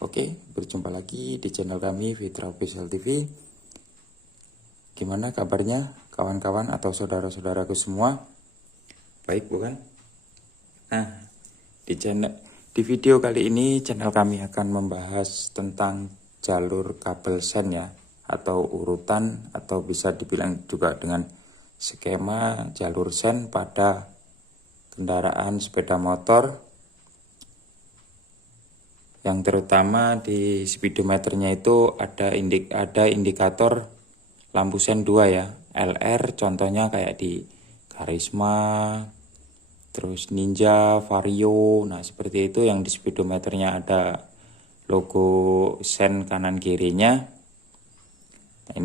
Oke, berjumpa lagi di channel kami Fitra Official TV. Gimana kabarnya kawan-kawan atau saudara-saudaraku semua? Baik bukan? Nah, di video kali ini channel kami akan membahas tentang jalur kabel sen ya, atau urutan atau bisa dibilang juga dengan skema jalur sen pada kendaraan sepeda motor, yang terutama di speedometernya itu ada indikator lampu sen 2 ya, LR contohnya kayak di Karisma, terus Ninja, Vario. Nah seperti itu yang di speedometernya ada logo sen kanan kirinya. Nah,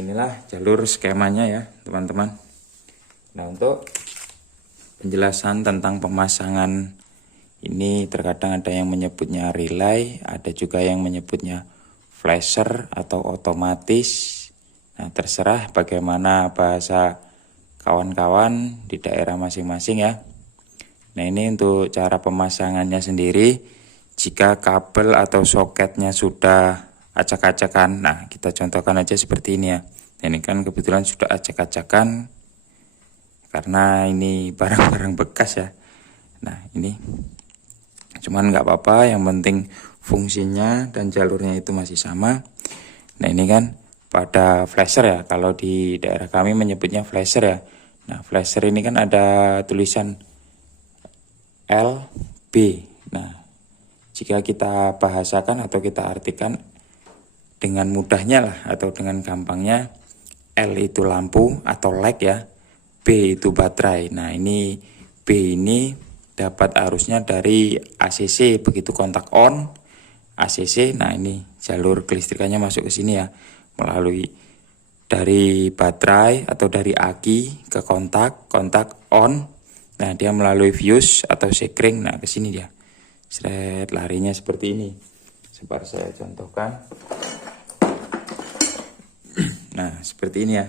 inilah jalur skemanya ya teman-teman. Nah untuk penjelasan tentang pemasangan ini, terkadang ada yang menyebutnya relay, ada juga yang menyebutnya flasher atau otomatis. Nah, terserah bagaimana bahasa kawan-kawan di daerah masing-masing ya. Nah, ini untuk cara pemasangannya sendiri. Jika kabel atau soketnya sudah acak-acakan, nah kita contohkan aja seperti ini ya. Nah, ini kan kebetulan sudah acak-acakan karena ini barang-barang bekas ya. Nah, ini cuman nggak apa-apa, yang penting fungsinya dan jalurnya itu masih sama. Nah ini kan pada flasher ya, kalau di daerah kami menyebutnya flasher ya. Nah flasher ini kan ada tulisan LB. Nah jika kita bahasakan atau kita artikan dengan mudahnya lah atau dengan gampangnya, L itu lampu atau light ya, B itu baterai. Nah ini B ini dapat arusnya dari ACC, begitu kontak on ACC. Nah ini jalur kelistrikannya masuk ke sini ya, melalui dari baterai atau dari aki ke kontak on. Nah dia melalui fuse atau sekring, nah ke sini dia seret larinya seperti ini. Sebentar saya contohkan. Nah seperti ini ya.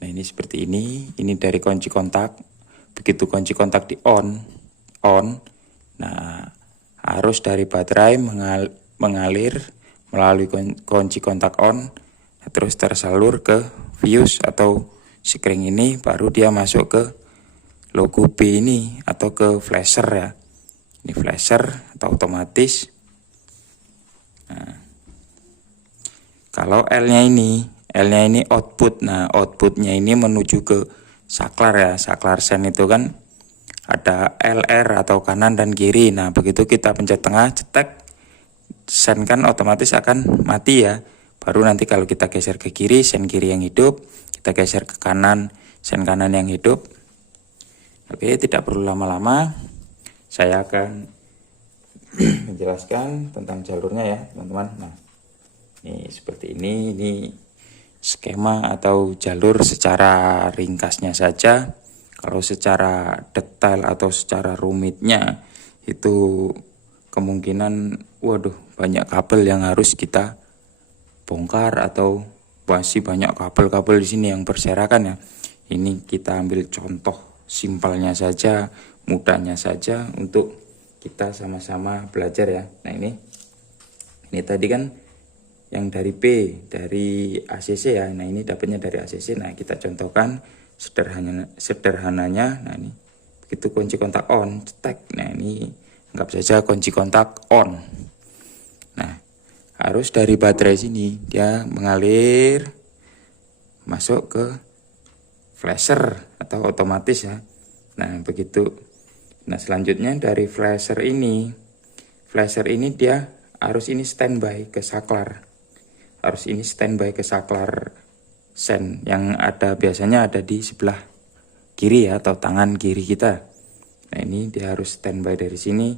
Nah ini seperti ini dari kunci kontak. Begitu kunci kontak di on, nah arus dari baterai mengalir melalui kunci kontak on, terus tersalur ke fuse atau sekring ini, baru dia masuk ke logo B ini atau ke flasher ya. Ini flasher atau otomatis. Nah, kalau L-nya ini output. Nah outputnya ini menuju ke saklar ya. Saklar sen itu kan ada LR atau kanan dan kiri. Nah begitu kita pencet tengah, cetek, sen kan otomatis akan mati ya. Baru nanti kalau kita geser ke kiri, sen kiri yang hidup. Kita geser ke kanan, sen kanan yang hidup. Oke, tidak perlu lama-lama, saya akan menjelaskan tentang jalurnya ya teman-teman. Nah ini seperti ini skema atau jalur secara ringkasnya saja. Kalau secara detail atau secara rumitnya itu kemungkinan waduh banyak kabel yang harus kita bongkar atau masih banyak kabel-kabel di sini yang berserakan ya. Ini kita ambil contoh simpelnya saja, mudahnya saja untuk kita sama-sama belajar ya. Nah ini tadi kan yang dari B, dari ACC ya. Nah ini dapatnya dari ACC. Nah kita contohkan sederhananya. Nah ini begitu kunci kontak on, cetek. Nah ini anggap saja kunci kontak on. Nah arus dari baterai sini dia mengalir masuk ke flasher atau otomatis ya. Nah begitu. Nah selanjutnya dari flasher ini dia arus ini standby ke saklar. Arus ini standby ke saklar sen yang biasanya ada di sebelah kiri ya, atau tangan kiri kita. Nah ini dia harus standby dari sini.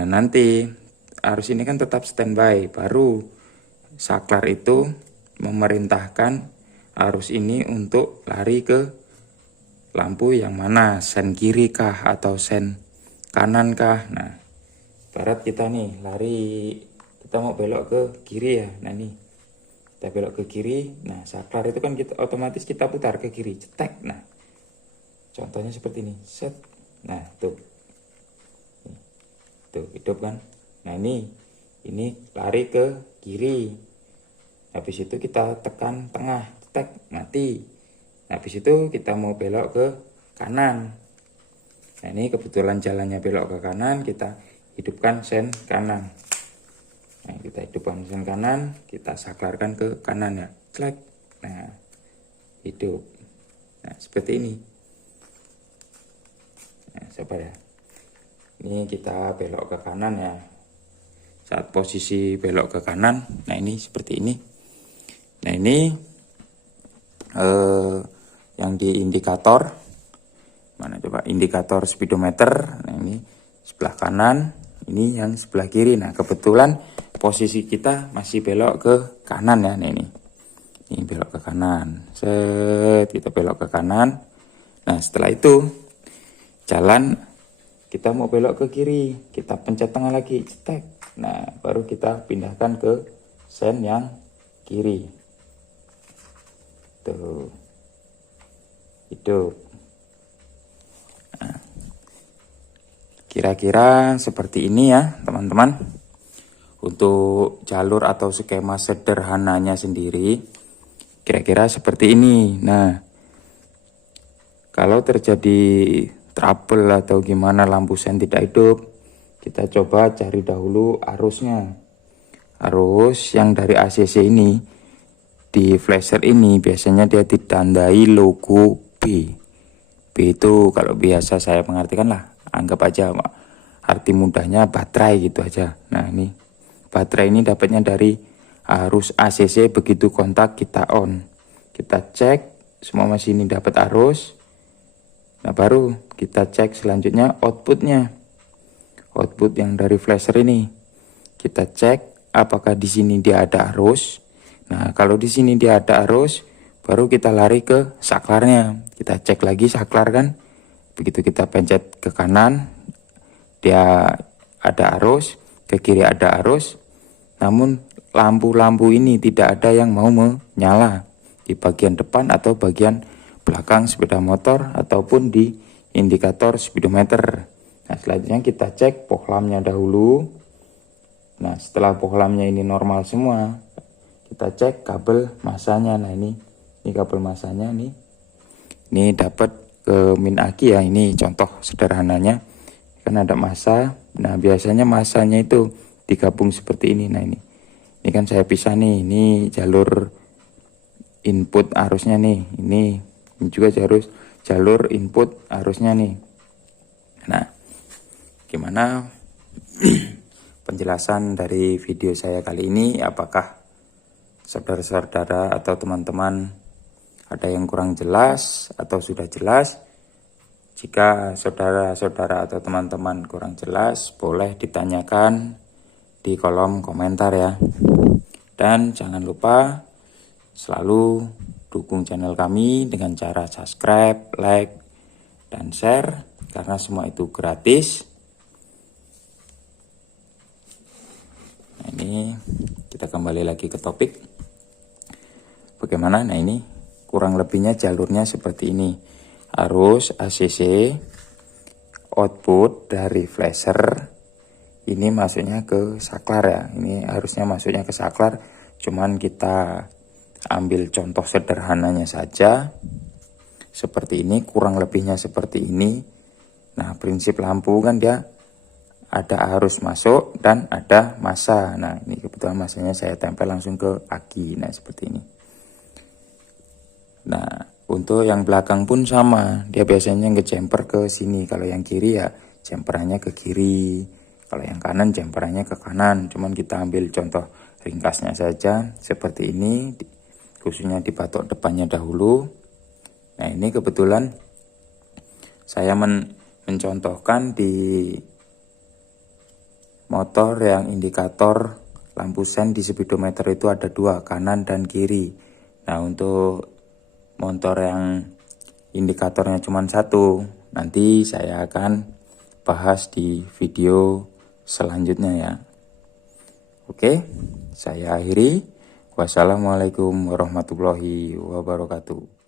Nah nanti arus ini kan tetap standby, baru saklar itu memerintahkan arus ini untuk lari ke lampu yang mana, sen kiri kah atau sen kanan kah. Nah barat kita nih kita mau belok ke kiri ya. Nah nih kita belok ke kiri. Nah saklar itu kan kita otomatis kita putar ke kiri, cetek. Nah contohnya seperti ini, set. Nah tuh tuh hidup kan. Nah ini lari ke kiri, habis itu kita tekan tengah, tek, mati. Habis itu kita mau belok ke kanan. Nah ini kebetulan jalannya belok ke kanan, kita hidupkan sen kanan. Nah kita hidupkan sen kanan, kita saklarkan ke kanan ya, cek. Nah hidup. Nah seperti ini. Nah sabar ya, ini kita belok ke kanan ya. Saat posisi belok ke kanan, nah ini seperti ini. Nah ini yang di indikator, mana coba indikator speedometer. Nah ini sebelah kanan, ini yang sebelah kiri. Nah kebetulan posisi kita masih belok ke kanan ya. Nah ini belok ke kanan, set, kita belok ke kanan. Nah setelah itu jalan, kita mau belok ke kiri, kita pencet tengah lagi, cetek. Nah baru kita pindahkan ke sen yang kiri, tuh hidup. Nah, kira-kira seperti ini ya teman-teman, untuk jalur atau skema sederhananya sendiri kira-kira seperti ini. Nah kalau terjadi trouble atau gimana lampu sen tidak hidup, kita coba cari dahulu arusnya. Arus yang dari ACC ini, di flasher ini biasanya dia ditandai logo B. B itu kalau biasa saya mengartikan lah, anggap aja arti mudahnya baterai gitu aja. Nah ini baterai ini dapatnya dari arus ACC, begitu kontak kita on, kita cek semua mesin ini dapat arus. Nah baru kita cek selanjutnya outputnya, output yang dari flasher ini kita cek apakah di sini dia ada arus. Nah kalau di sini dia ada arus, baru kita lari ke saklarnya, kita cek lagi saklar kan. Begitu kita pencet ke kanan, dia ada arus, ke kiri ada arus, namun lampu-lampu ini tidak ada yang mau menyala di bagian depan atau bagian belakang sepeda motor ataupun di indikator speedometer. Nah selanjutnya kita cek pohlamnya dahulu. Nah setelah pohlamnya ini normal semua, kita cek kabel masanya. Nah ini kabel masanya nih, ini dapat ke min aki ya. Ini contoh sederhananya, kan ada masa. Nah biasanya masanya itu digabung seperti ini. Nah ini kan saya pisah nih, ini jalur input arusnya nih, ini juga jalur input arusnya nih. Nah gimana penjelasan dari video saya kali ini? Apakah saudara-saudara atau teman-teman ada yang kurang jelas atau sudah jelas? Jika saudara-saudara atau teman-teman kurang jelas, boleh ditanyakan di kolom komentar ya. Dan jangan lupa selalu dukung channel kami dengan cara subscribe, like, dan share, karena semua itu gratis. Nah ini kita kembali lagi ke topik. Bagaimana? Nah ini kurang lebihnya jalurnya seperti ini. Arus ACC, output dari flasher, ini masuknya ke saklar ya. Ini harusnya masuknya ke saklar, cuman kita ambil contoh sederhananya saja seperti ini, kurang lebihnya seperti ini. Nah prinsip lampu kan dia ada arus masuk dan ada massa. Nah ini kebetulan massanya saya tempel langsung ke aki. Nah seperti ini. Nah untuk yang belakang pun sama, dia biasanya ngejumper ke sini. Kalau yang kiri ya jumperannya ke kiri, kalau yang kanan jumperannya ke kanan. Cuman kita ambil contoh ringkasnya saja seperti ini, khususnya di batok depannya dahulu. Nah ini kebetulan saya mencontohkan di motor yang indikator lampu sen di speedometer itu ada dua, kanan dan kiri. Nah untuk motor yang indikatornya cuma satu, nanti saya akan bahas di video selanjutnya ya. Oke, saya akhiri. Wassalamualaikum warahmatullahi wabarakatuh.